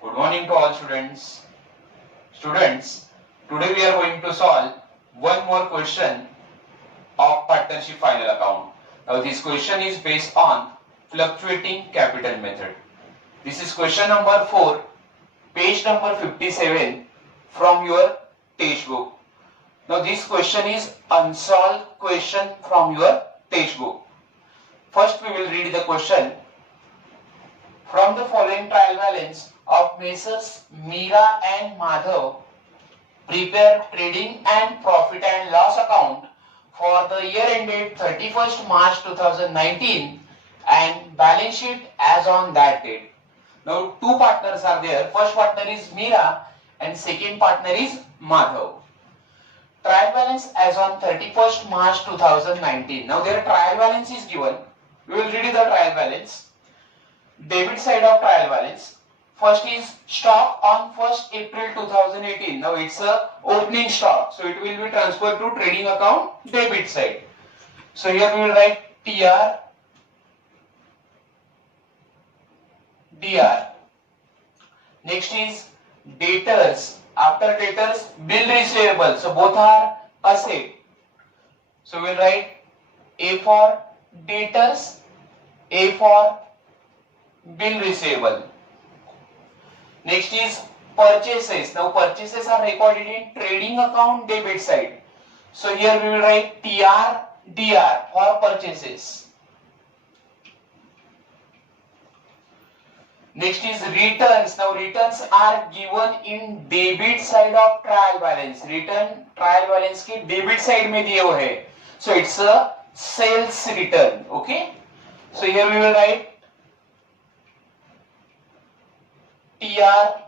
Good morning to all students. Students, today we are going to solve one more question of partnership final account. Now this question is based on fluctuating capital method. This is question number 4, page number 57 from your textbook. Now this question is unsolved question from your textbook. First we will read the question. From the following trial balance of Messrs. Meera and Madhav, prepare trading and profit and loss account for the year ended 31st March 2019 and balance sheet as on that date. Now two partners are there. First partner is Meera and second partner is Madhav. Trial balance as on 31st March 2019. Now their trial balance is given. We will read the trial balance. Debit side of trial balance. First is stock on 1st April 2018. Now it's a opening stock, so it will be transferred to trading account debit side. So here we will write TR, DR. Next is debtors. After debtors, bill receivable. So both are asset. So we will write A for debtors, A for bill receivable. Next is purchases. Now purchases are recorded in trading account debit side. So here we will write TR, DR for purchases. Next is returns. Now returns are given in debit side of trial balance. Return trial balance के debit side में दिए हुए हैं. So it's a sales return. Okay. So here we will write TR,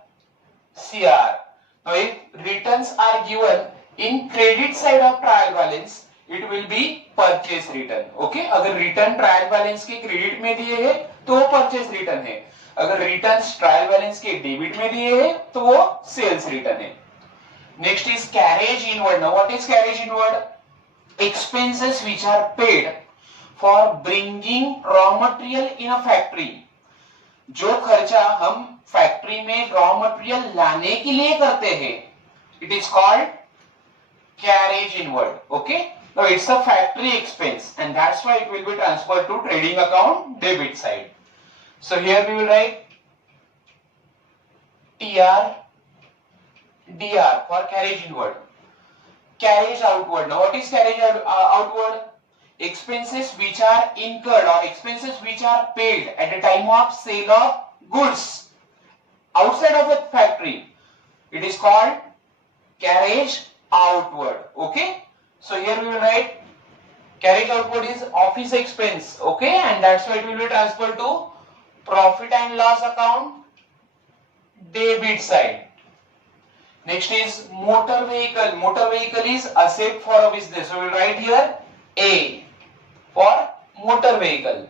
CR. Now if returns are given in credit side of trial balance, it will be purchase return. Okay. अगर return trial balance के credit में दिए हैं तो वो purchase return है. अगर returns trial balance के debit में दिए हैं तो वो sales return है. Next is carriage inward. Now what is carriage inward? Expenses which are paid for bringing raw material in a factory. जो खर्चा हम फैक्ट्री में रॉ मटेरियल लाने के लिए करते हैं, it is called carriage inward. Okay. Now it's a factory expense and that's why it will be transferred to trading account debit side. So here we will write TR, DR for carriage inward. Carriage outward. Now what is carriage outward? Expenses which are incurred or expenses which are paid at the time of sale of goods outside of a factory. It is called carriage outward. Okay. So here we will write carriage outward is office expense. Okay. And that's why it will be transferred to profit and loss account debit side. Next is motor vehicle. Motor vehicle is asset for a business. So we will write here A for motor vehicle.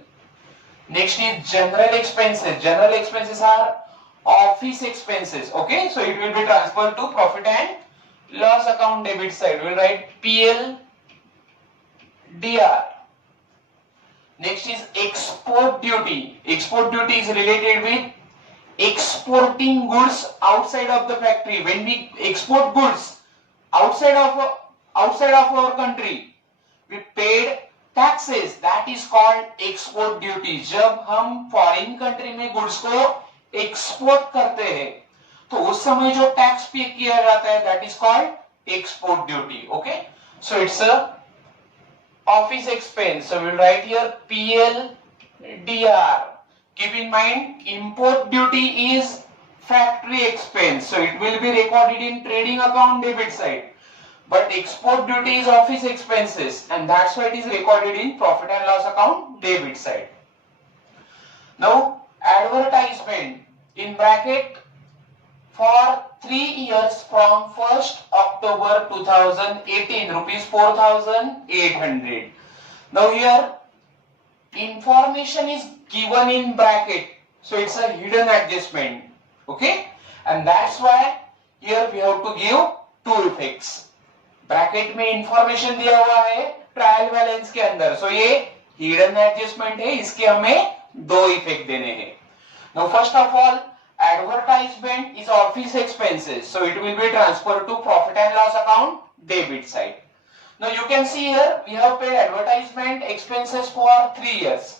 Next is general expenses. General expenses are office expenses. Okay. So it will be transferred to profit and loss account debit side. We will write PL, DR. Next is export duty. Export duty is related with exporting goods outside of the factory. When we export goods outside of our country, we paid taxes. That is called export duty. जब हम foreign country में goods को export करते हैं, तो उस समय जो tax पे किया जाता है, that is called export duty. Okay. So it's a office expense. So we'll write here PL, DR. Keep in mind, import duty is factory expense. So it will be recorded in trading account debit side. But export duty is office expenses and that's why it is recorded in profit and loss account debit side. Now advertisement in bracket for 3 years from 1st October 2018 rupees 4,800. Now here information is given in bracket, so it's a hidden adjustment. Okay. And that's why here we have to give two effects. Bracket में information दिया हुआ है trial balance के अंदर, सो ये hidden adjustment है, इसके हमें दो इफेक्ट देने हैं. Now first of all advertisement is office expenses, so it will be transferred to profit and loss account, debit side. Now you can see here we have paid advertisement expenses for 3 years.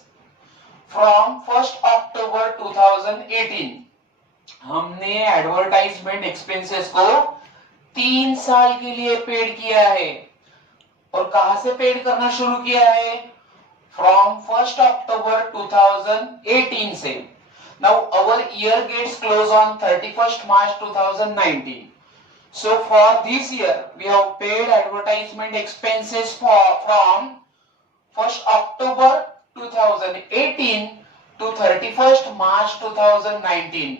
From 1st October 2018 हमने advertisement expenses को 3 साल के लिए paid किया है. और कहां से पेड करना शुरू किया है? फ्रॉम 1st October 2018 से. Now our year gets close on 31st March 2019. So for this year we have paid advertisement expenses from 1st October 2018 to 31st March 2019.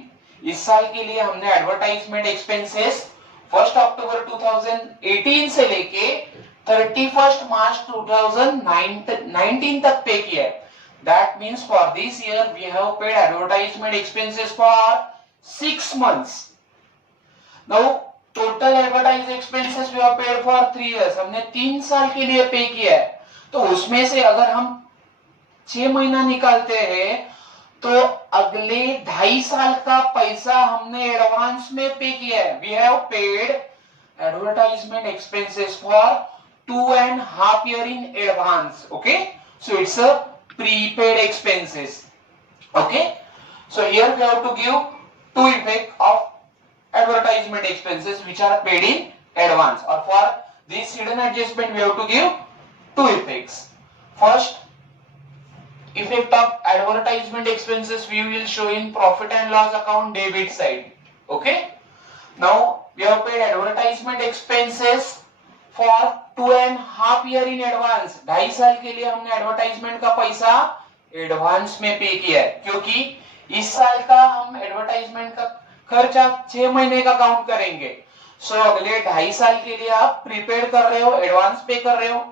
इस साल के लिए हमने एडवर्टाइजमेंट एक्सपेंसेस 1st October 2018 से लेके 31st March 2019 तक पे किया है. That means for this year we have paid advertisement expenses for 6 months. Now total advertising expenses we have paid for 3 years. हमने 3 साल के लिए पे किया है. तो उसमें से अगर हम 6 महीना निकालते हैं तो अगले 2.5 साल का पैसा हमने एडवांस में पे किया है. We have paid advertisement expenses for 2.5 years in advance. Okay, so it's a prepaid expenses. Okay, so here we have to give two effects of advertisement expenses which are paid in advance, or for this hidden adjustment we have to give two effects. First effect of advertisement expenses we will show in profit and loss account, debit side. Okay, now we have paid advertisement expenses for 2.5 years in advance. 2.5 साल के लिए हमने advertisement का पैसा advance में पे किया है, क्योंकि इस साल का हम एडवर्टाइजमेंट का खर्चा 6 महीने का काउंट करेंगे. सो अगले 2.5 साल के लिए आप प्रीपेड कर रहे हो, एडवांस पे कर रहे हो.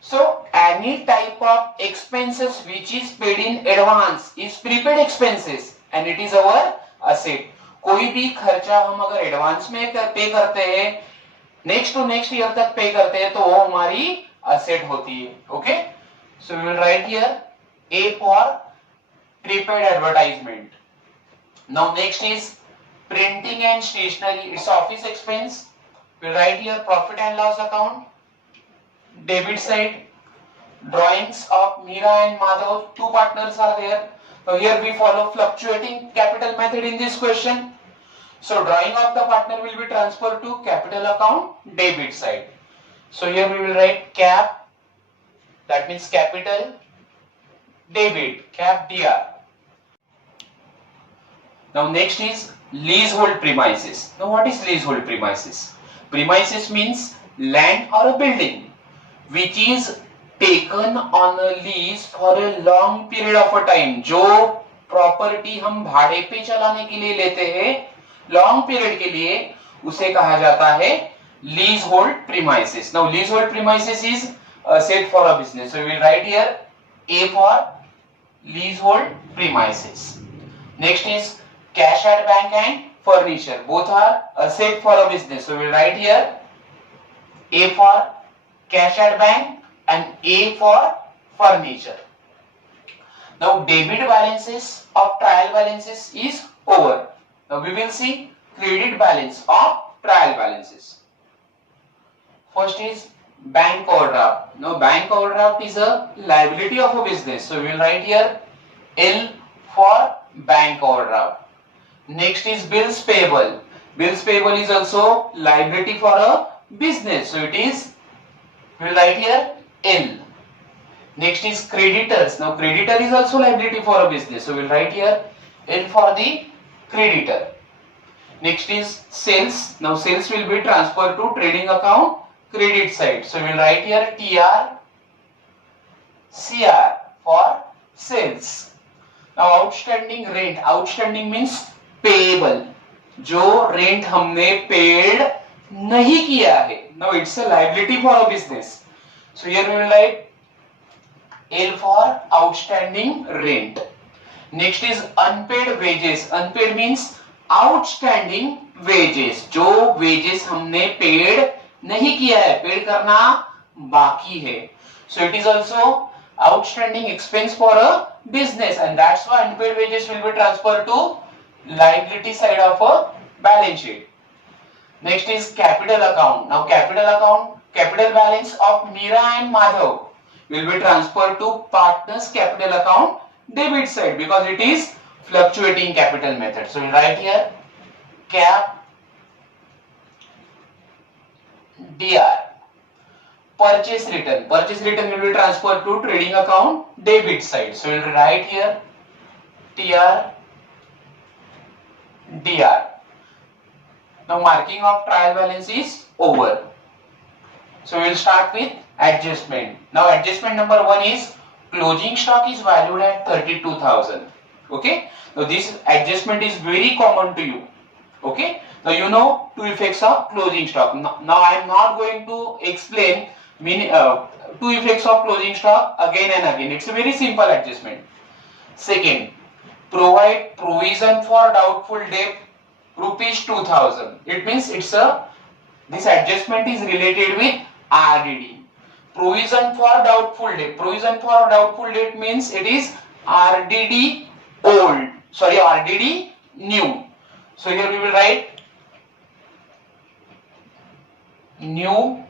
So any type of expenses which is paid in advance is prepaid expenses and it is our asset. कोई भी खर्चा हम अगर एडवांस में पे करते हैं, नेक्स्ट टू नेक्स्ट ईयर तक पे करते हैं, तो वो हमारी असेट होती है. Okay, so we will write here A for prepaid advertisement. Now next is printing and stationery. It's office expense. We write here profit and loss account, debit side. Drawings of Meera and Madhav, 2 partners are there. So here we follow fluctuating capital method in this question. So drawing of the partner will be transferred to capital account, debit side. So here we will write cap, that means capital, debit, cap DR. Now next is leasehold premises. Now what is leasehold premises? Premises means land or a building which is taken on a lease for a long period of a time. जो property हम भाड़े पे चलाने के लिए लेते हैं long period के लिए, उसे कहा जाता है leasehold premises. Now leasehold premises is asset for a business. So we will write here A for leasehold premises. Next is cash at bank and furniture. Both are asset for a business. So we will write here A for cash at bank and A for furniture. Now debit balances of trial balances is over. Now we will see credit balance of trial balances. First is bank overdraft. Now bank overdraft is a liability of a business. So we will write here L for bank overdraft. Next is bills payable. Bills payable is also liability for a business. So it is, we will write here L. Next is creditors. Now creditor is also liability for a business. So we will write here L for the creditor. Next is sales. Now sales will be transferred to trading account, credit side. So we will write here TR CR for sales. Now outstanding rent. Outstanding means payable. जो rent हमने paid नहीं किया है. Now it's a liability for a business. So here we will write L for outstanding rent. Next is unpaid wages. Unpaid means outstanding wages. जो wages हमने paid नहीं किया है, paid करना बाकी है. So it is also outstanding expense for a business, and that's why unpaid wages will be transferred to liability side of a balance sheet. Next is capital account. Now capital account, capital balance of Meera and Madhav will be transferred to partners capital account debit side because it is fluctuating capital method. So we write here cap DR. Purchase return. Purchase return will be transferred to trading account debit side. So we will write here TR DR. Now marking of trial balance is over. So we will start with adjustment. Now adjustment number 1 is closing stock is valued at 32,000. Okay. Now this adjustment is very common to you. Okay. Now you know two effects of closing stock. Now I am not going to explain two effects of closing stock again and again. It's a very simple adjustment. Second, provide provision for doubtful debt rupees 2,000. It means this adjustment is related with RDD. Provision for doubtful debt. Provision for doubtful debt means it is RDD old. Sorry, RDD new. So here we will write new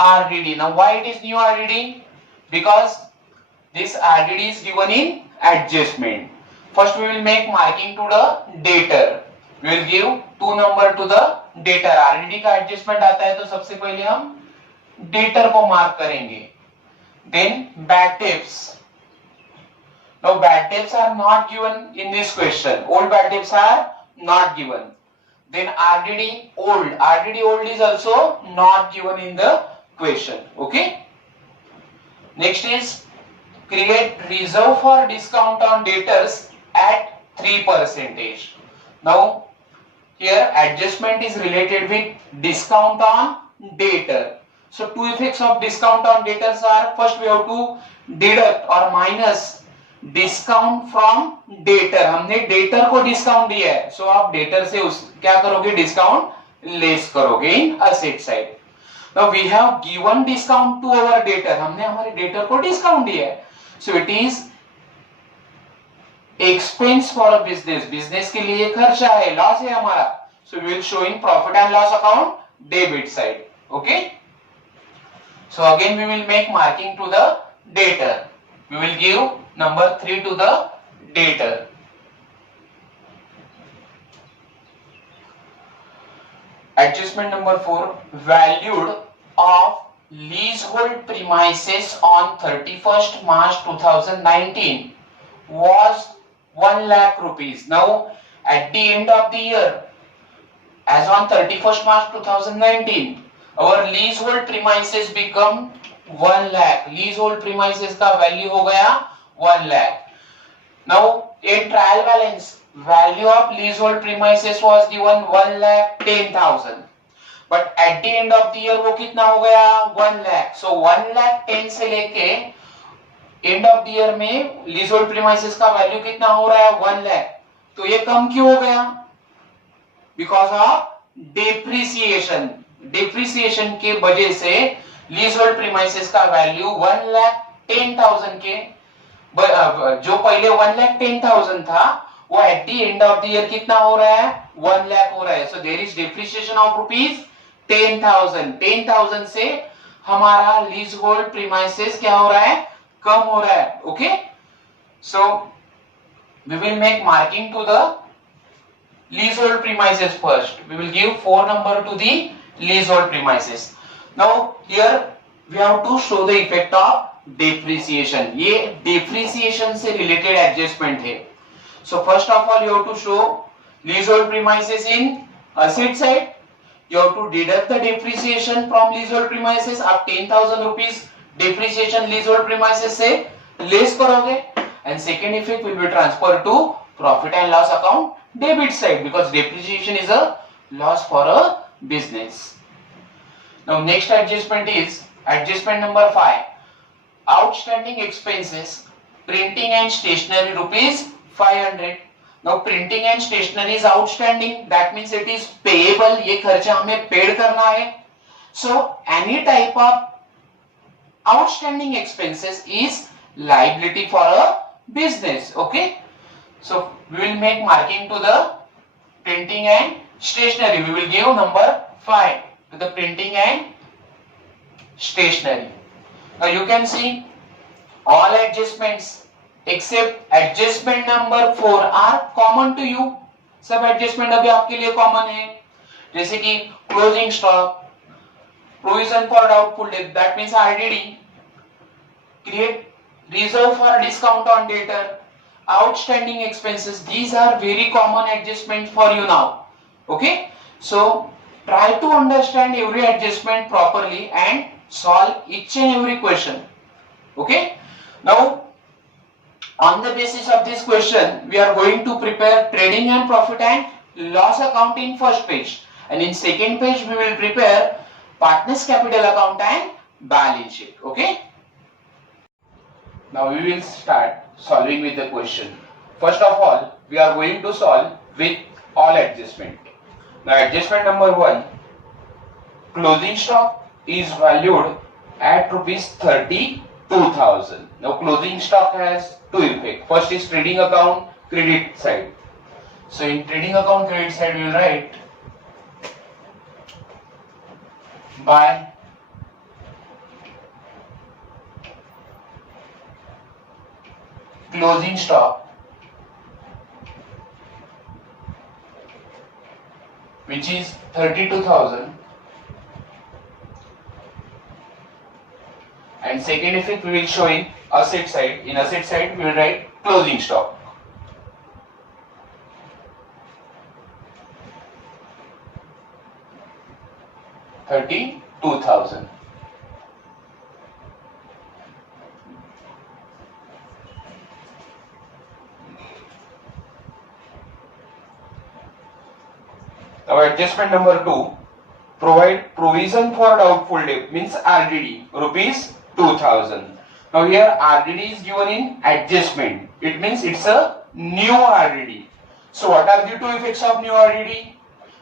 RDD. Now why it is new RDD? Because this RDD is given in adjustment. First we will make marking to the debtor. We will give 2 number to the debtor. RDD का adjustment आता है तो सबसे पहले हम debtor को mark करेंगे. Then bad debts. Now bad debts are not given in this question. Old bad debts are not given. Then RDD old. RDD old is also not given in the question. Okay. Next is create reserve for discount on debtors at 3%. Now here adjustment is related with discount on debtor. So two effects of discount on debtors are, first we have to deduct or minus discount from debtor. हमने debtor को discount दिया है, so आप debtor से क्या करोगे, discount less करोगे in asset side. Now we have given discount to our debtor. हमने हमारे debtor को discount दिया है, so it is expense for a business. Business के लिए खर्चा है, loss है हमारा. So we will show in profit and loss account debit side. Okay. So again we will make marking to the debtor. We will give number 3 to the debtor. Adjustment number 4, valued of leasehold premises on 31st March 2019 was 1 lakh rupees. Now at the end of the year, as on 31st March 2019, our leasehold premises become 1 lakh. Leasehold premises का value हो गया 1 lakh. Now in trial balance, value of leasehold premises was given 1,10,000. But at the end of the year वो कितना हो गया 1 lakh. So 1,10,000 से लेके end of the year में leasehold premises का value कितना हो रहा है 1 lakh. तो ये कम क्यों हो गया? Because of depreciation. Depreciation के वजह से leasehold premises का value 1,10,000 के जो पहले 1,10,000 था वो at the end of the year कितना हो रहा है 1 lakh हो रहा है. So there is depreciation of rupees 10,000. 10,000 से हमारा leasehold premises क्या हो रहा है, कम हो रहा है. Okay, so we will make marking to the leasehold premises first. We will give 4 number to the leasehold premises. Now here we have to show the effect of depreciation. ये depreciation से related adjustment है. So first of all you have to show leasehold premises in asset side. You have to deduct the depreciation from leasehold premises. आप 10,000 rupees depreciation leasehold premises से less करोगे, and second effect will be transferred to profit and loss account debit side because depreciation is a loss for a business. Now next adjustment is adjustment number 5. Outstanding expenses, printing and stationery rupees 500. Now printing and stationery is outstanding. That means it is payable. ये खर्चा हमें paid करना है. So any type of outstanding expenses is liability for a business. Okay. So we will make marking to the printing and stationery. We will give number 5 to the printing and stationery. Now you can see all adjustments except adjustment number 4 are common to you. सब adjustment अभी आपके लिए common है, जैसे कि closing stock, provision for doubtful debt, that means RDD, create reserve for discount on debtor, outstanding expenses. These are very common adjustment for you now. Okay, so try to understand every adjustment properly and solve each and every question. Okay, now on the basis of this question we are going to prepare trading and profit and loss account in first page, and in second page we will prepare partners capital account and balance sheet. Okay, now we will start solving with the question. First of all, we are going to solve with all adjustment. Now adjustment number 1, closing stock is valued at rupees 32,000. Now closing stock has two effects. First is trading account credit side. So in trading account credit side we will write by closing stock, which is 32,000, and second effect we will show in asset side. In asset side we will write closing stock. $32,000. Now adjustment number 2, provide provision for doubtful debt, means RDD, rupees 2,000. Now here RDD is given in adjustment. It means it's a new RDD. So what are the two effects of new RDD?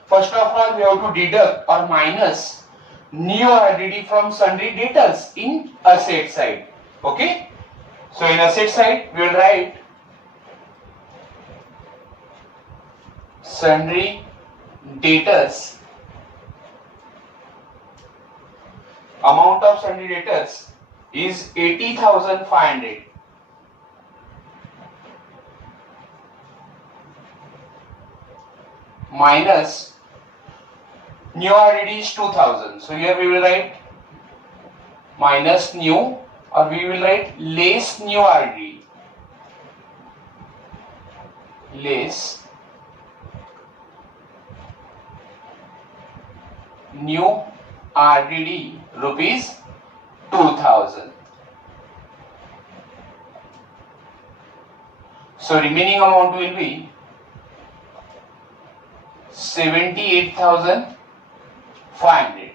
First of all, we have to deduct or minus new RDD from sundry debtors in asset side. Okay. So in asset side, we will write sundry debtors. Amount of sundry debtors is 80,500. Minus new RDD is 2,000. So here we will write minus new, or we will write less new RDD. Less new RDD rupees 2,000. So remaining amount will be 78,500.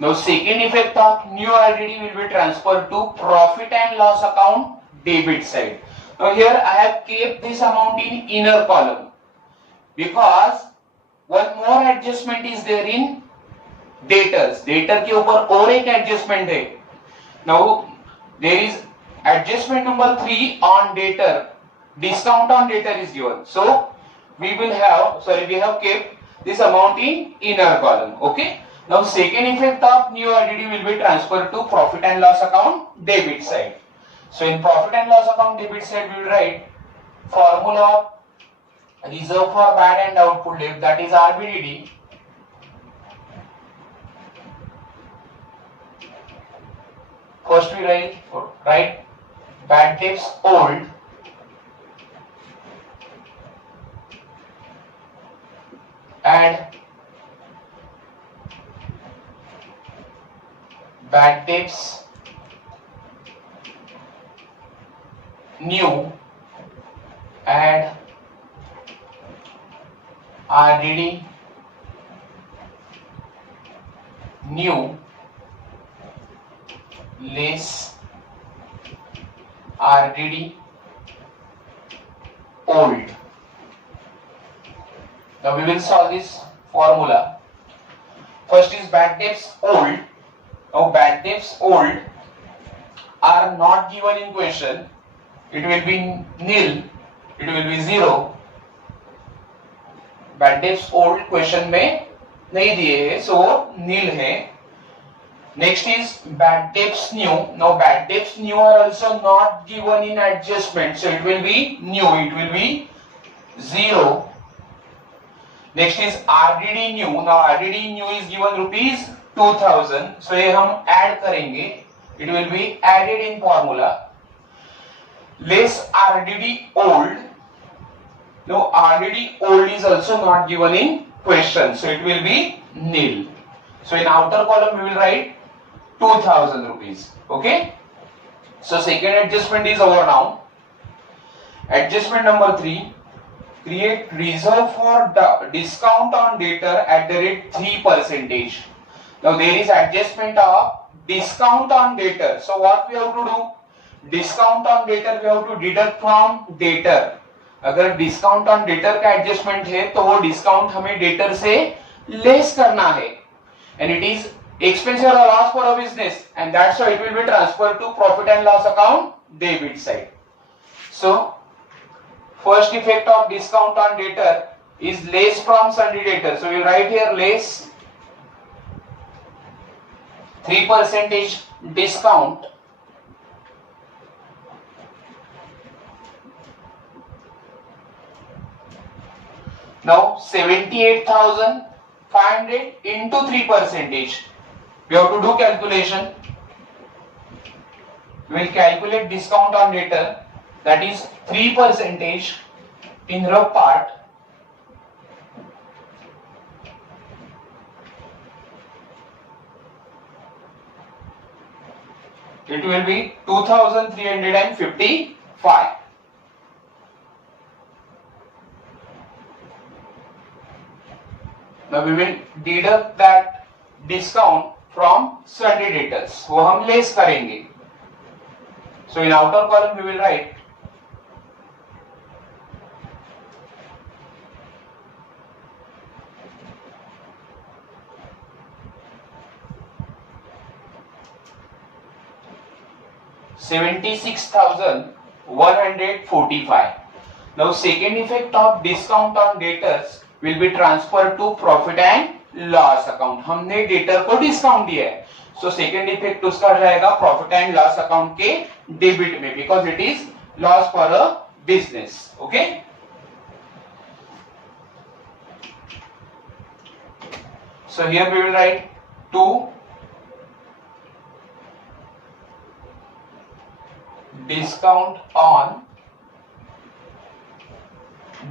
Now second effect of new RDD will be transferred to profit and loss account debit side. Now here I have kept this amount in inner column because one more adjustment is there in debtors. Debtor के ऊपर और एक adjustment है. Now there is adjustment number 3 on debtor. Discount on debtor is given. So we have kept this amount in inner column. Okay. Now second effect of new RDD will be transferred to profit and loss account debit side. So in profit and loss account debit side we will write formula reserve for bad and doubtful debt, that is RBDD. First we write bad debts old, add bad debts new, add RDD new less RDD old. Now we will solve this formula. First is bad debts old. Now bad debts old are not given in question. It will be nil. It will B 0. Bad debts old question में नहीं दिए हैं, सो नील है. Next is bad debts new. Now bad debts new are also not given in adjustment, so it will be new, it will be 0. Next is RDD new. Now RDD new is given rupees 2000, so ये हम add करेंगे, it will be added in formula. Less RDD old. Now RDD old is also not given in question, so it will be nil. So in outer column we will write 2000 rupees. Okay, so second adjustment is over. Now adjustment number 3, create reserve for discount on debtor at the rate 3%. Now there is adjustment of discount on debtor, so what we have to do, discount on debtor we have to deduct from debtor. अगर discount on debtor का adjustment है तो वो discount हमें debtor से less करना है, and it is expense or loss for a business, and that's why it will be transferred to profit and loss account debit side. So first effect of discount on debtor is less from sundry debtor, so we write here less 3% discount now 78,500 into 3%. We have to do calculation. We will calculate discount on debtor, that is 3% in rough part. It will be 2,355. Now we will deduct that discount from sundry debtors, वो हम less करेंगे. So in outer column we will write $76,145. Now second effect of discount on debtors will be transferred to profit and loss account. हमने debtor को discount दिया है, so second effect उसका रहेगा profit and loss account के debit में, because it is loss for a business. Okay, so here we will write 2 discount on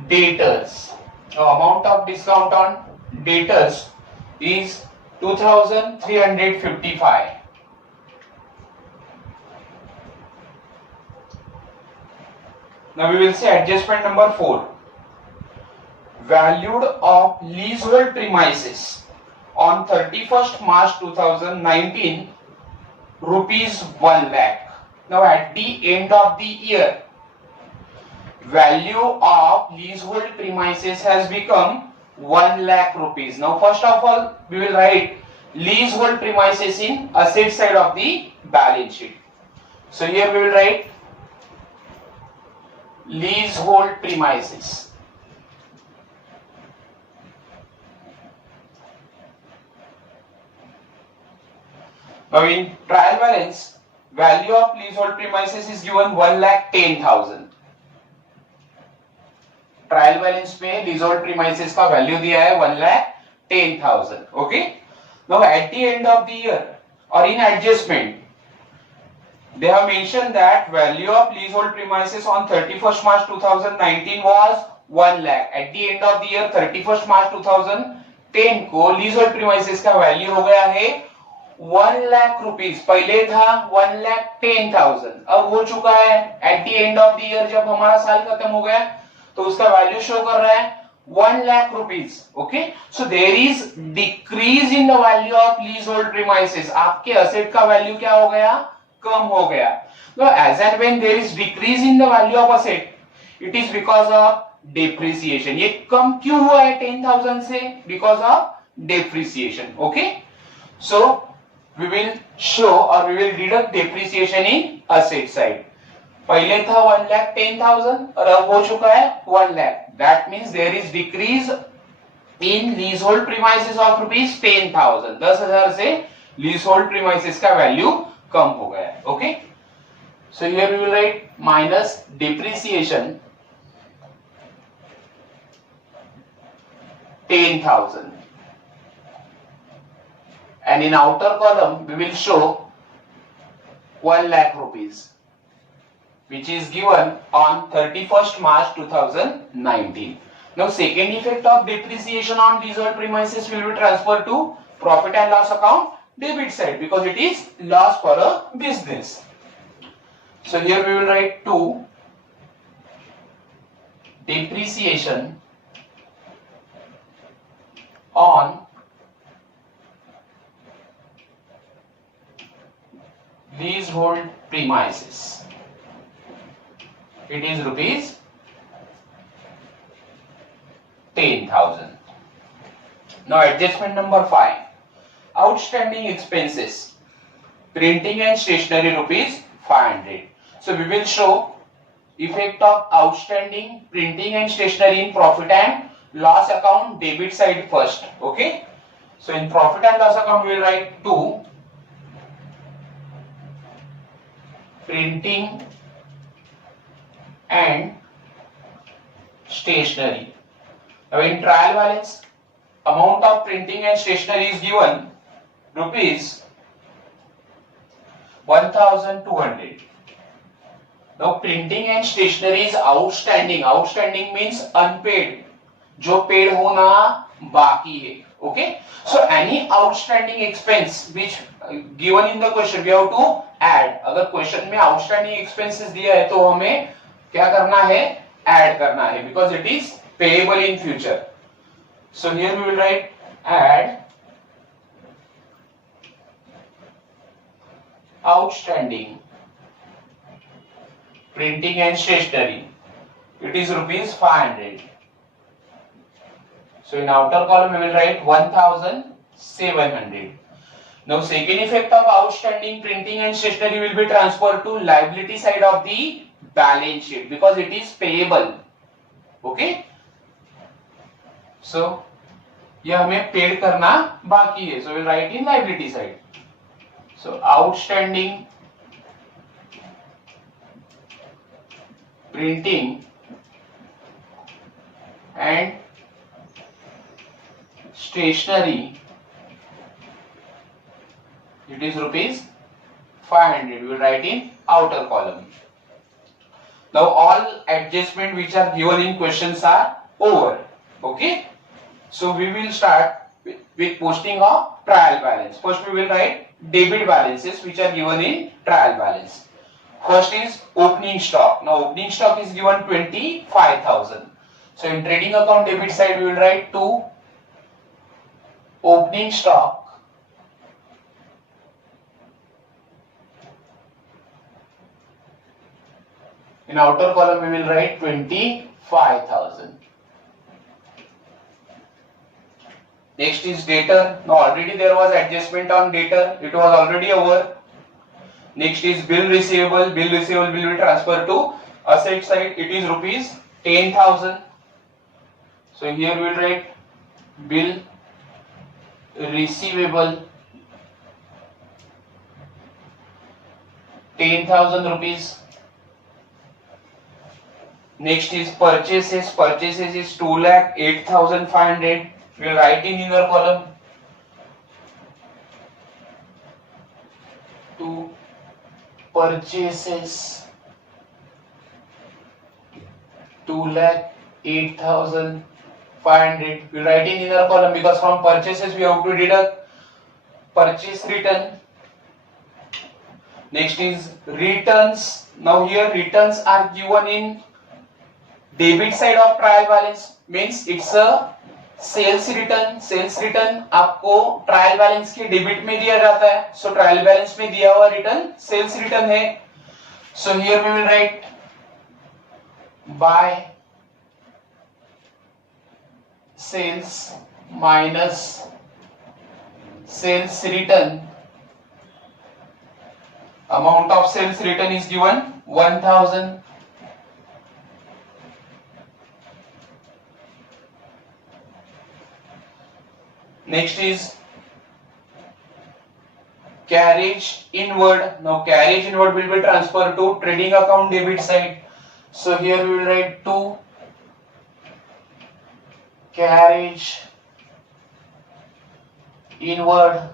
debtors. Amount of discount on debtors is 2,355. Now we will say adjustment number 4. Valued of leasehold premises on 31st March 2019 rupees 1 lakh. Now at the end of the year, value of leasehold premises has become 1 lakh rupees. Now first of all we will write leasehold premises in asset side of the balance sheet. So here we will write leasehold premises. Now in trial balance, value of leasehold premises is given 1,10,000. Trial balance में leasehold premises का value दिया है 1,10,000. Okay, now at the end of the year और इन adjustment they have mentioned that value of leasehold premises on 31st March 2019 was 1 lakh. At the end of the year 31st March 2010 को leasehold premises का value हो गया है 1 lakh rupees. पहले था 1,10,000, अब हो चुका है at the end of the year जब हमारा साल खत्म हो गया तो उसका वैल्यू शो कर रहा है 1 lakh rupees. Okay, so there is decrease in the value of leasehold premises. आपके असेट का वैल्यू क्या हो गया, कम हो गया. So as and when there is decrease in the value of asset, it is because of depreciation. ये कम क्यों हुआ है 10,000 से, because of depreciation. Okay, so we will show or we will deduct depreciation in asset side. पहले था 1,10,000 और अब हो चुका है 1 lakh. That means there is decrease in leasehold premises of rupees 10,000. 10,000 से लीज होल्ड प्रीमाइसेस का वैल्यू कम हो गया है. Okay, so here we will write minus depreciation 10,000 and in outer column we will show 1 lakh rupees which is given on 31st March 2019. Now second effect of depreciation on leasehold premises will be transferred to profit and loss account debit side because it is loss for a business. So here we will write 2 depreciation on leasehold premises. It is rupees 10,000. Now adjustment number 5. Outstanding expenses. Printing and stationery rupees 500. So we will show effect of outstanding printing and stationery in profit and loss account debit side first. Okay. So in profit and loss account we will write 2 printing and stationery. Now in trial balance, amount of printing and stationery is given rupees 1,200. Now printing and stationery is outstanding. Outstanding means unpaid. जो paid होना बाकी है. Okay, so any outstanding expense which given in the question we have to add. अगर question में outstanding expenses दिया है तो हमें क्या करना है, add करना है because it is payable in future. So here we will write add outstanding printing and stationery. It is rupees 500. So in outer column we will write 1,700. Now second effect of outstanding printing and stationery will be transferred to liability side of the balance sheet because it is payable. Okay. So ये हमें paid करना बाकी है. So we will write in liability side. So outstanding printing and stationery, it is rupees 500. We will write in outer column. Now all adjustment which are given in questions are over. Okay, so we will start with posting of trial balance. First we will write debit balances which are given in trial balance. First is opening stock. Now opening stock is given 25,000. So in trading account debit side we will write 2 opening stock in outer column we will write 25,000. Next is debtor. Now already there was adjustment on debtor, it was already over. Next is bill receivable. Bill receivable will be transferred to asset side. It is rupees 10,000. So here we will write bill receivable 10,000 rupees. Next is purchases. Purchases is 2,08,500. We will write in inner column. To purchases 2,08,500. We will write in inner column because from purchases we have to deduct purchase return. Next is returns. Now here returns are given in debit side of trial balance, means it's a sales return. Sales return आपको trial balance के debit में दिया जाता है. सो trial balance में दिया हुआ return sales return है. So here we will write by sales minus sales return. Amount of sales return is given 1000. Next is carriage inward. Now carriage inward will be transferred to trading account debit side. So here we will write 2 carriage inward.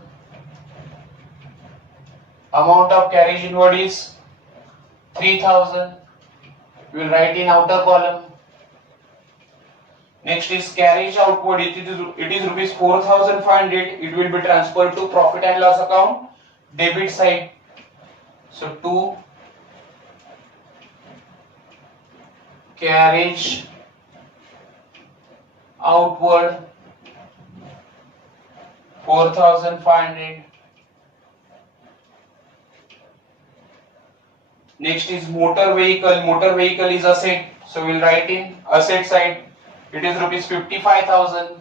Amount of carriage inward is 3000. We will write in outer column. Next is carriage outward. It is rupees 4500. It will be transferred to profit and loss account debit side. So 2 carriage outward 4500. Next is motor vehicle. Motor vehicle is asset. So we'll write in asset side. It is rupees 55,000.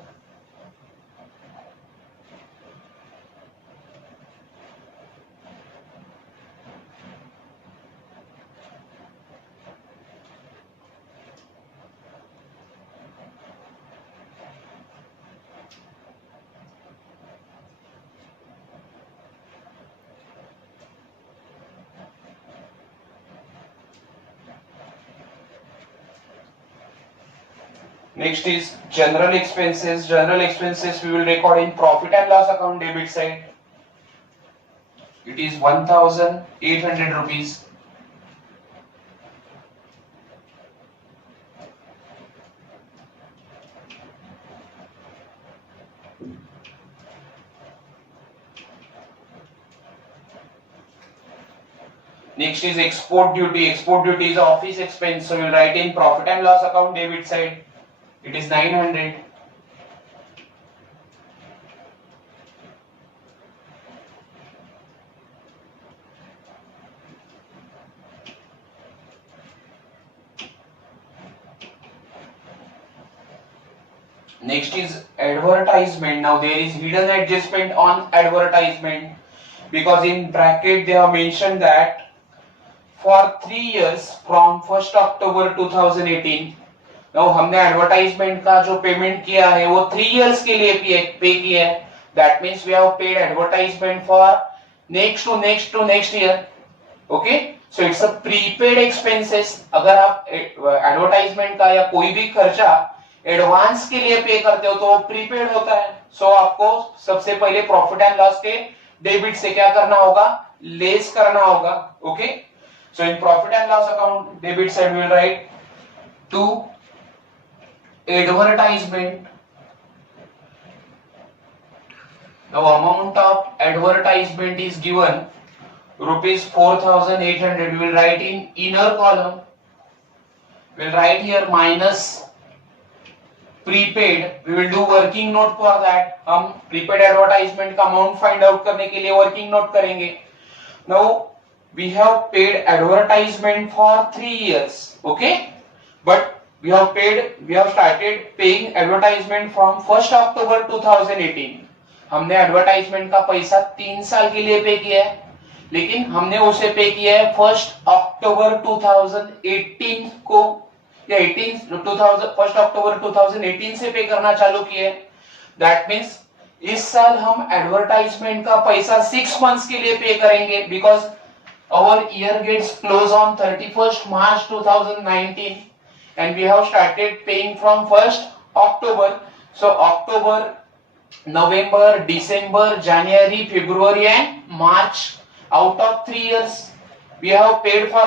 Next is general expenses. General expenses we will record in profit and loss account debit side. It is 1,800 rupees. Next is export duty. Export duty is office expense. So we will write in profit and loss account debit side. It is 900. Next is advertisement. Now there is hidden adjustment on advertisement because in bracket they have mentioned that for 3 years from 1st October 2018 now हमने advertisement का जो payment किया है वो 3 years के लिए pay किया है. That means we have paid advertisement for next to next year. Okay, so it's a prepaid expenses. अगर आप एडवर्टाइजमेंट का या कोई भी खर्चा एडवांस के लिए पे करते हो तो वो प्रीपेड होता है. सो आपको सबसे पहले प्रॉफिट एंड लॉस के डेबिट से क्या करना होगा, लेस करना होगा. Okay, so in profit and loss account debit side we will write to advertisement. Now amount of advertisement is given rupees 4,800. We will write in inner column. We will write here minus prepaid. We will do working note for that. हम prepaid advertisement का amount find out करने के लिए working note करेंगे. Now we have paid advertisement for 3 years. Okay, but we have started paying advertisement from 1st October 2018. हमने advertisement का पैसा 3 साल के लिए पे किया है, लेकिन हमने उसे पे किया है 1st October 2018 को या 1st October 2018 से पे करना चालू किया है. दैट मींस इस साल हम एडवर्टाइजमेंट का पैसा 6 मंथ्स के लिए पे करेंगे because our year gets close on 31st March 2019. And we have started paying from 1st October. So October, November, December, January, February and March. Out of 3 years, we have paid for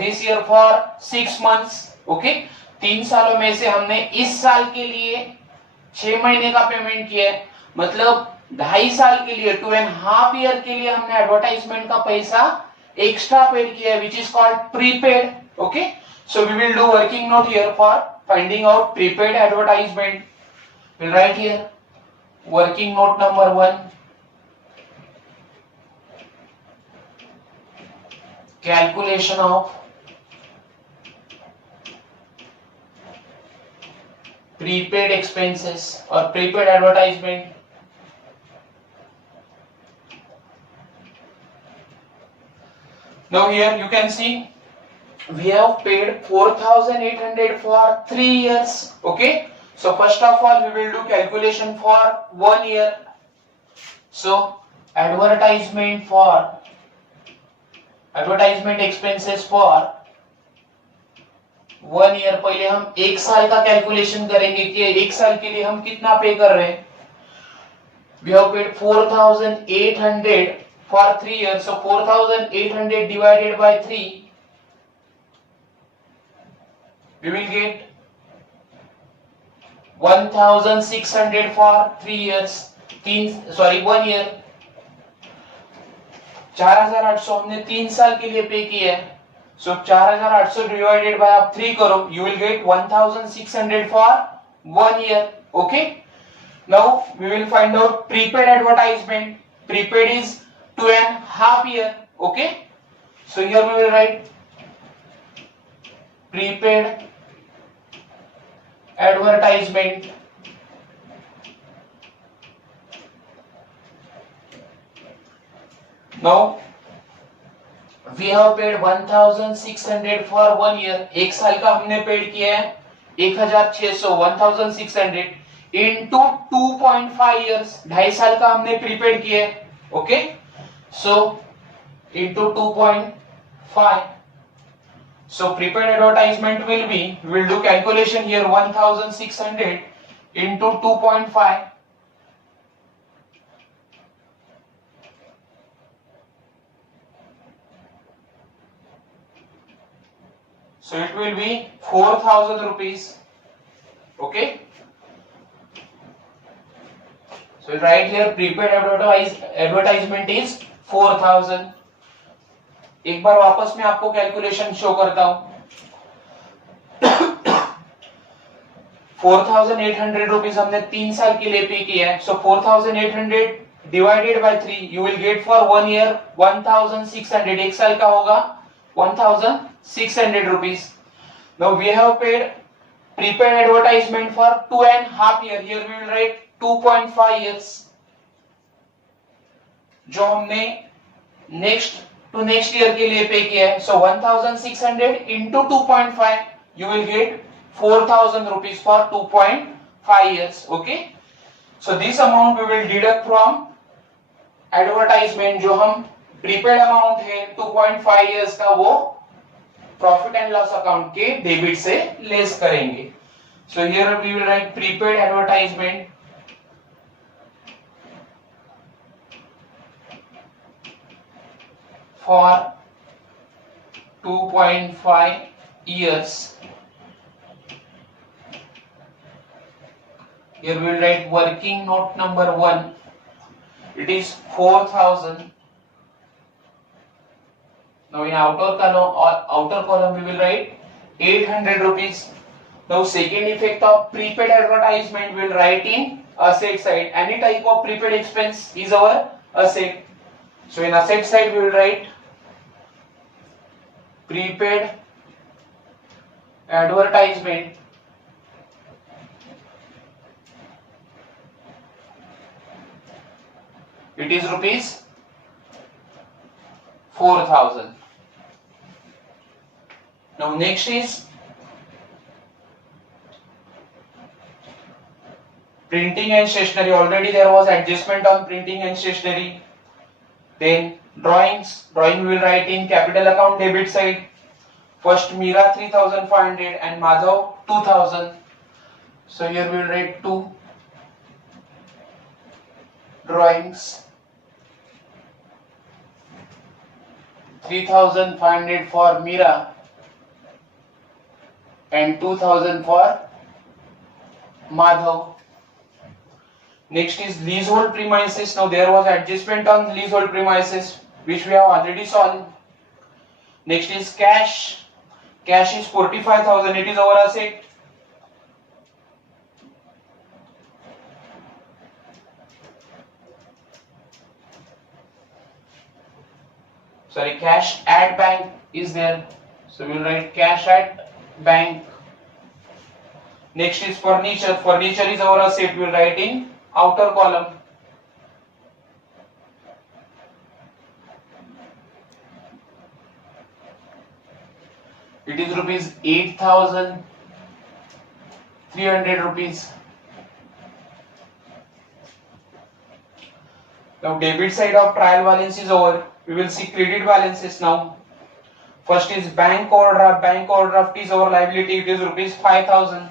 this year for 6 months. Okay? 3 सालों में से हमने इस साल के लिए 6 महीने का पेमेंट किया है. मतलब 2.5 साल के लिए 2.5 ईयर के लिए हमने एडवर्टाइजमेंट का पैसा एक्स्ट्रा पेड किया है, which is called prepaid. Okay? So we will do working note here for finding out prepaid advertisement. We'll write here working note number 1. Calculation of prepaid expenses or prepaid advertisement. Now here you can see we have paid 4,800 for 3 years. Okay, so first of all we will do calculation for 1 year. So advertisement expenses for 1 year. पहले हम एक साल का calculation करेंगे कि एक साल के लिए हम कितना पे कर रहे हैं. We have paid 4,800 for 3 years. So 4,800 divided by 3, we will get 1,600 for 3 years. 1 year. 4,800 हमने 3 साल के लिए पे किया है. So 4,800 divided by आप 3 करो, you will get 1,600 for 1 year. Okay. Now we will find out prepaid advertisement. Prepaid is 2.5 year. Okay. So here we will write prepaid advertisement. Now we have paid 1,600 for 1 year. एक साल का हमने paid किया है 1,600, 1,600 into 2.5 years. 2.5 साल का हमने prepaid किया है. Okay, so into 2.5. So prepaid advertisement will be, we will do calculation here, 1,600 into 2.5. So it will be 4,000 rupees. Okay. So right here prepaid advertisement is 4,000. एक बार वापस मैं आपको कैलकुलेशन शो करता हूं. 4,800 रुपीज हमने 3 साल के लिए पे किया है. So 4,800 divided by 3, you will get for 1 year 1,600. एक साल का होगा 1,600 rupees. Now we have paid prepaid advertisement for 2.5 year. Here we will write 2.5 years. जो हमने नेक्स्ट ईयर के लिए पे किया है. So 1,600 into 2.5, you will get 4,000 rupees for 2.5 years. Okay. So this amount we will deduct from advertisement. जो हम prepaid amount है 2.5 years का, वो प्रॉफिट एंड लॉस अकाउंट के डेबिट से लेस करेंगे. So here we will write prepaid advertisement for 2.5 years. Here we will write working note number 1. It is 4,000. Now in outer column we will write 800 rupees. Now second effect of prepaid advertisement we will write in asset side. Any type of prepaid expense is our asset. So in asset side we will write prepaid advertisement it is rupees 4,000. Now next is printing and stationery. Already there was adjustment on printing and stationery. Then drawing we will write in capital account debit side. First Mira 3,500 and Madhav 2,000. So here we will write 2 drawings. 3,500 for Mira and 2,000 for Madhav. Next is leasehold premises. Now there was adjustment on leasehold premises which we have already solved. Next is cash. Cash is 45,000. It is our asset. Sorry, cash at bank is there. So we will write cash at bank. Next is furniture. Furniture is our asset. We will write in outer column. It is rupees 8,300 rupees. Now debit side of trial balance is over. We will see credit balances now. First is bank overdraft. Bank overdraft is our liability. It is rupees 5,000.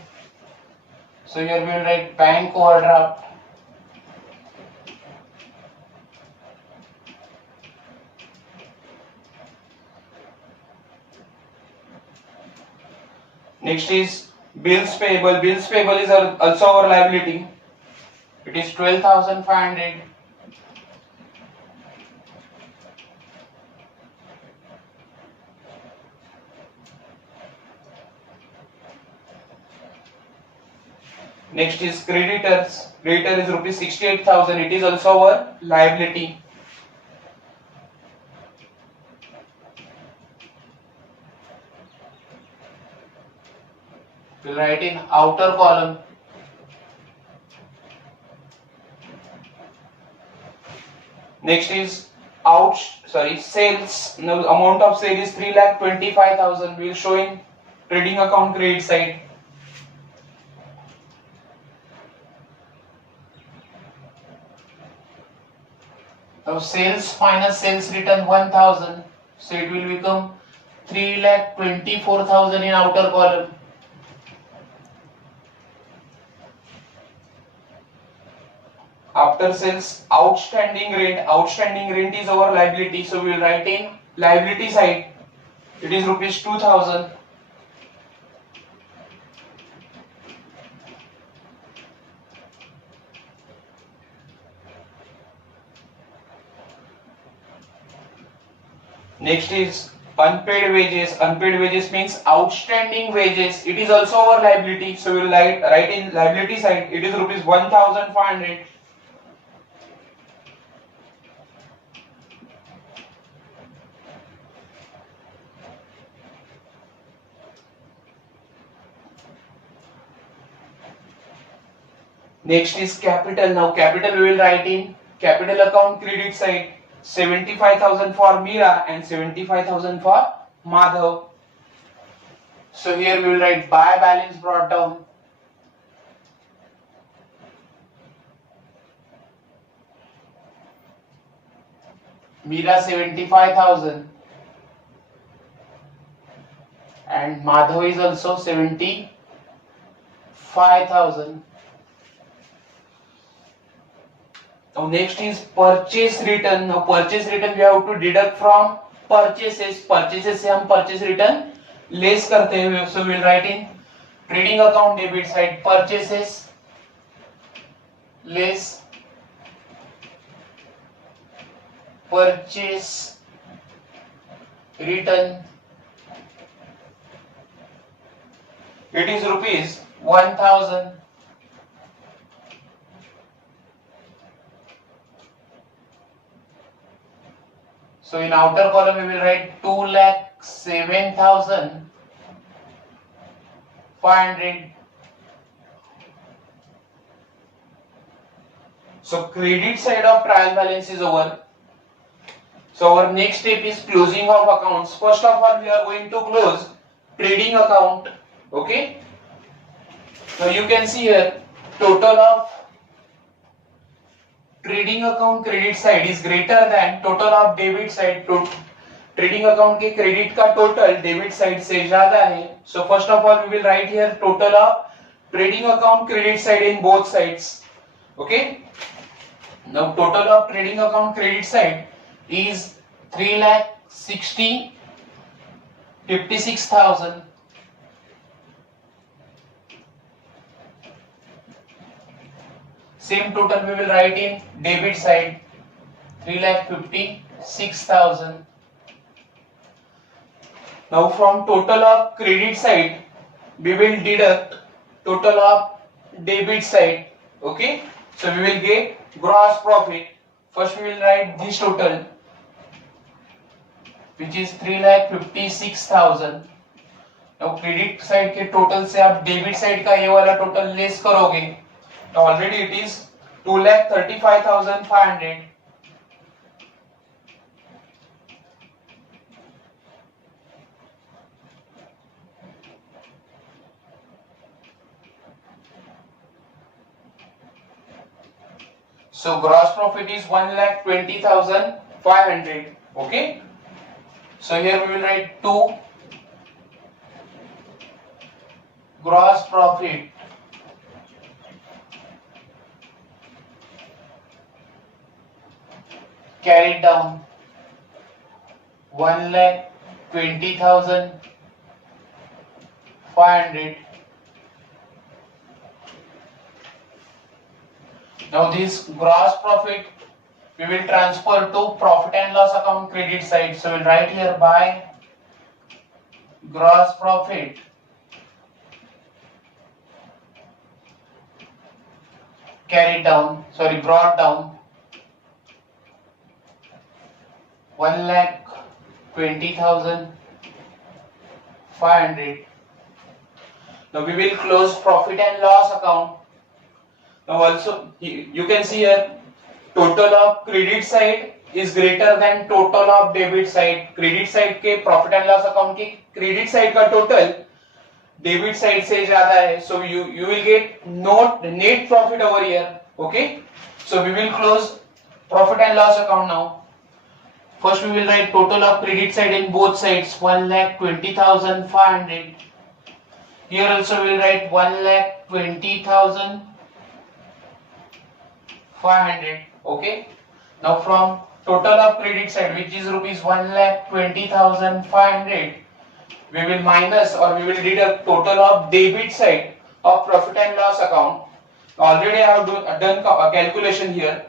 So here we will write bank overdraft. Next is bills payable. Bills payable is also our liability. It is 12,500. Next is creditors. Creditor is rupees 68,000. It is also our liability. We'll write in outer column. Next is sales. Now amount of sale is 3,25,000. We'll show in trading account credit side. Now sales minus sales return 1,000. So it will become 3,24,000 in outer column. After sales, outstanding rent. Outstanding rent is our liability. So we will write in liability side. It is rupees 2,000. Next is unpaid wages. Unpaid wages means outstanding wages. It is also our liability. So we will write in liability side. It is rupees 1,500. Next is capital. Now capital we will write in capital account credit side. 75,000 for Meera and 75,000 for Madhav. So here we will write by balance brought down. Meera 75,000 and Madhav is also 75,000. Now next is purchase return. Now purchase return we have to deduct from purchases. Purchases से हम purchase return less करते हैं. So we will write in trading account debit side purchases less purchase return. It is rupees 1,000. So in outer column we will write 2,07,500. So credit side of trial balance is over. So our next step is closing of accounts. First of all we are going to close trading account. Okay. Now you can see here total of trading account credit side is greater than total of debit side. Trading account के credit का total debit side से ज्यादा है. So first of all we will write here total of trading account credit side in both sides. Okay. Now total of trading account credit side is 3,56,000. Same total we will write in debit side 3,56,000. Now from total of credit side we will deduct total of debit side. Okay. So we will get gross profit. First we will write this total which is 3,56,000. Now credit side के total से आप debit side का ये वाला total less करोगे. Now already it is 2,35,500. So gross profit is 1,20,500. Okay, so here we will write 2 gross profit carried down 1,20,500. Now this gross profit we will transfer to profit and loss account credit side. So we'll write here by gross profit brought down 1,20,500. Now we will close profit and loss account. Now also you can see here total of credit side is greater than total of debit side. Credit side के profit and loss account के credit side का total debit side से ज्यादा है. So you will get net profit over here. Okay. So we will close profit and loss account now. First we will write total of credit side in both sides 1,20,500. Here also we will write 1,20,500. Okay. Now from total of credit side which is rupees 1,20,500 we will minus or we will deduct total of debit side of profit and loss account. Already I have done a calculation here.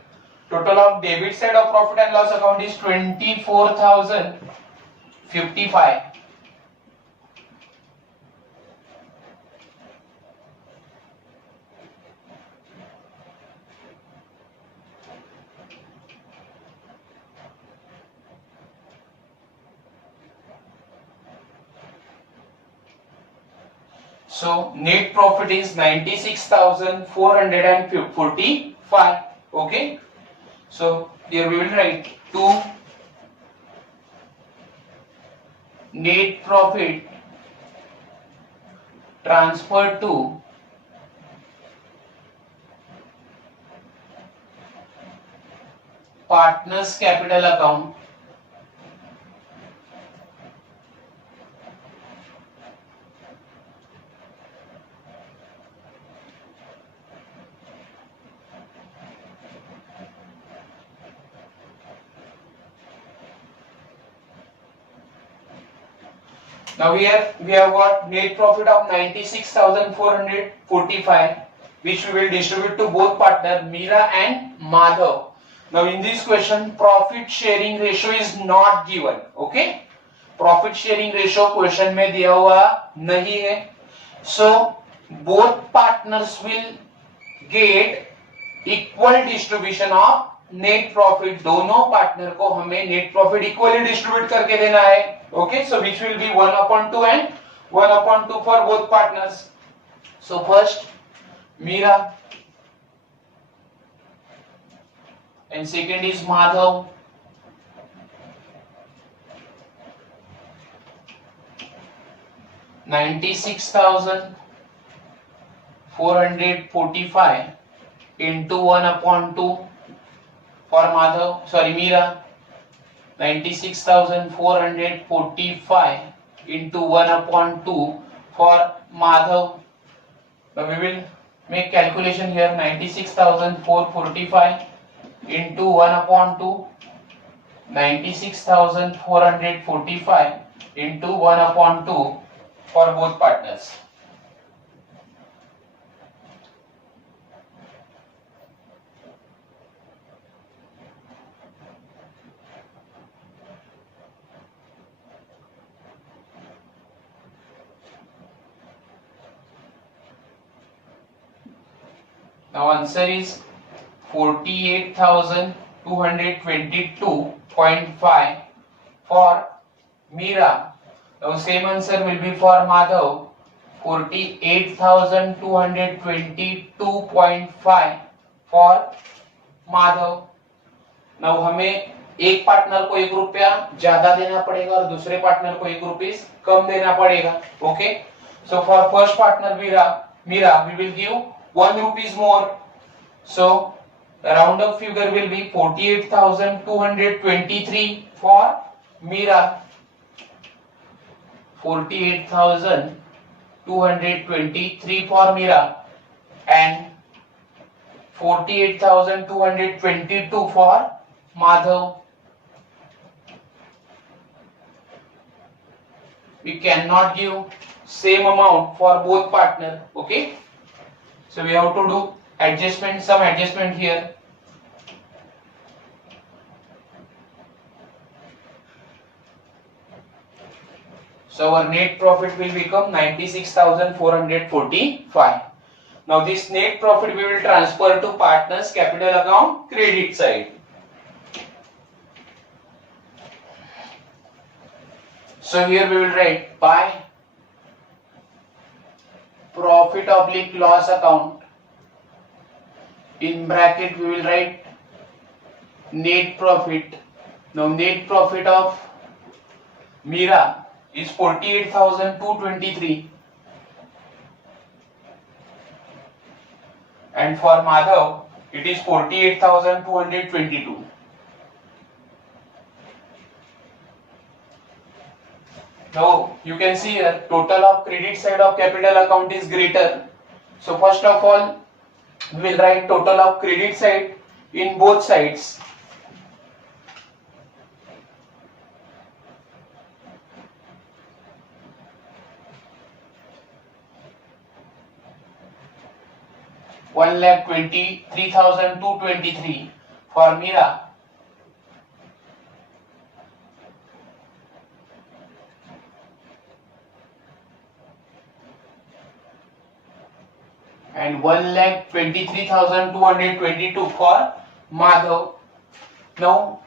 Total of debit side of profit and loss account is 24,055. So net profit is 96,445. Okay. So here we will write 2 net profit transferred to partners capital account Now here we have got net profit of 96,445 which we will distribute to both partner Meera and Madhav. Now in this question profit sharing ratio is not given. Okay, profit sharing ratio question में दिया हुआ नहीं है. So both partners will get equal distribution of net profit. दोनों partner को हमें net profit equally distribute करके देना है. Okay, so which will be 1/2 and 1/2 for both partners. So first Meera and second is Madhav. $96,445 into 1/2 for Madhav. Sorry, Meera. 96,445 into 1/2 for Madhav. Now we will make calculation here. 96,445 into 1/2. 96,445 into 1/2 for both partners. Now answer is 48,222.5 for Meera. Now same answer will be for Madhav. 48,222.5 for Madhav. Now हमें एक partner को ₹1 ज्यादा देना पड़ेगा और दूसरे partner को ₹1 कम देना पड़ेगा. Okay. So for first partner Meera we will give ₹1 more. So The round up figure will be 48,223 for Mira. 48,223 for Mira and 48,222 for Madhav. We cannot give same amount for both partner. Okay. So we have to do adjustment, some adjustment here. So our net profit will become 96,445. Now this net profit we will transfer to partners capital account credit side. So here we will write by profit oblique loss account. In bracket we will write net profit. Now net profit of Mira is 48,223 and for Madhav it is 48,222. Now you can see here total of credit side of capital account is greater. So first of all we will write total of credit side in both sides. One lakh 23,223 for Mira and 1,23,222 for Madhav. Now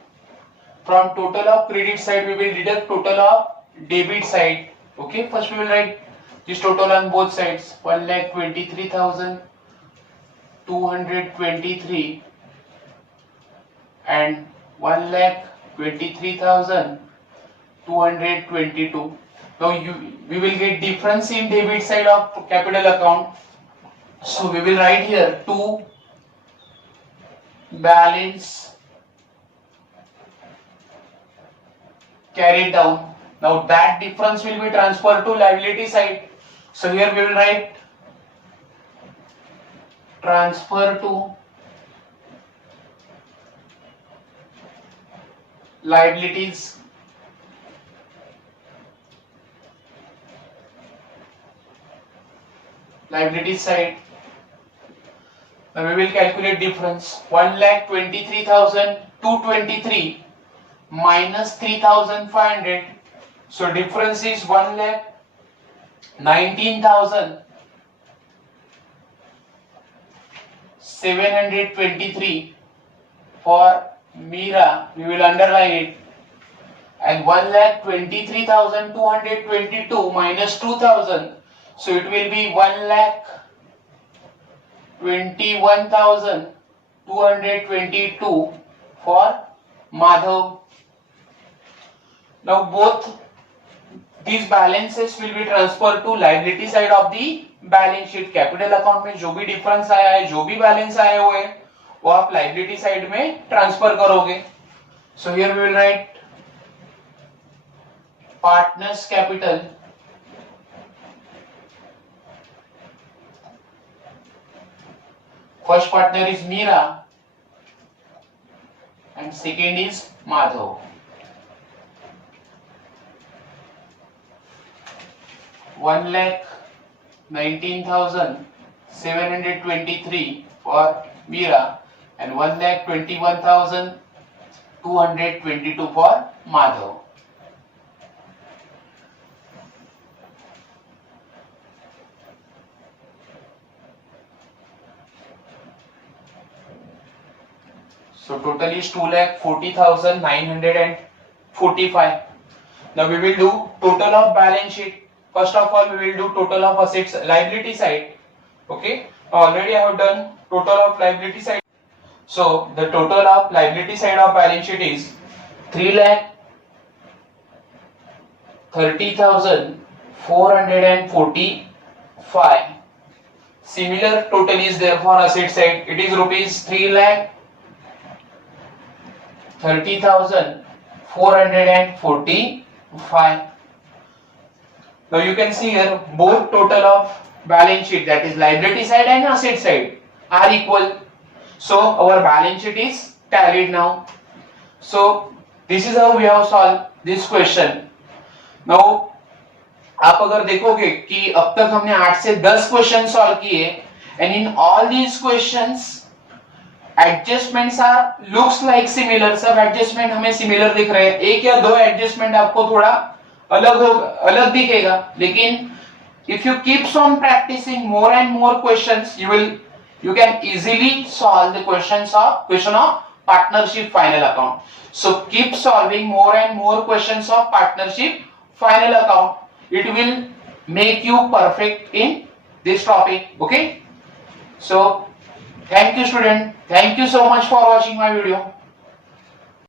from total of credit side we will deduct total of debit side. Okay, first we will write this total on both sides. 1,23,223 and 1,23,222. Now we will get difference in debit side of capital account. So we will write here to balance carried down. Now that difference will be transferred to liability side. So here we will write transfer to liabilities. Liability side. Now we will calculate difference. 1,23,223 minus 3,500. So difference is 1,19,723 for Mira. We will underline it. And 1,23,222 minus 2,000. So it will be 1,21,222 for Madhav. Now both these balances will be transferred to liability side of the balance sheet. Capital account में जो भी difference आया है, जो भी balance आए हुए हैं, वो आप लाइबिलिटी साइड में ट्रांसफर करोगे. So here we will write partners capital first partner is Mira and second is Madhav. 1,19,723 for Mira and 1,21,222 for Madhav. So total is 2,40,945. Now we will do total of balance sheet. First of all, we will do total of assets, liability side. Okay. Already I have done total of liability side. So the total of liability side of balance sheet is 3,30,445. Similar total is there for asset side. It is rupees 3,30,445. 30,445. Now you can see here both total of balance sheet, that is liability side and asset side, are equal. So our balance sheet is tallied now. So this is how we have solved this question. Now आप अगर देखोगे कि अब तक हमने 8 से 10 question solve किए, and in all these questions adjustments are looks like similar, सब एडजस्टमेंट हमें सिमिलर दिख रहे हैं. एक या दो एडजस्टमेंट आपको थोड़ा अलग दिखेगा, लेकिन if you keeps on practicing more and more questions, you can easily solve the question of partnership final account. So keep solving more and more questions of partnership final account. It will make you perfect in this topic. Okay. So thank you student. Thank you so much for watching my video.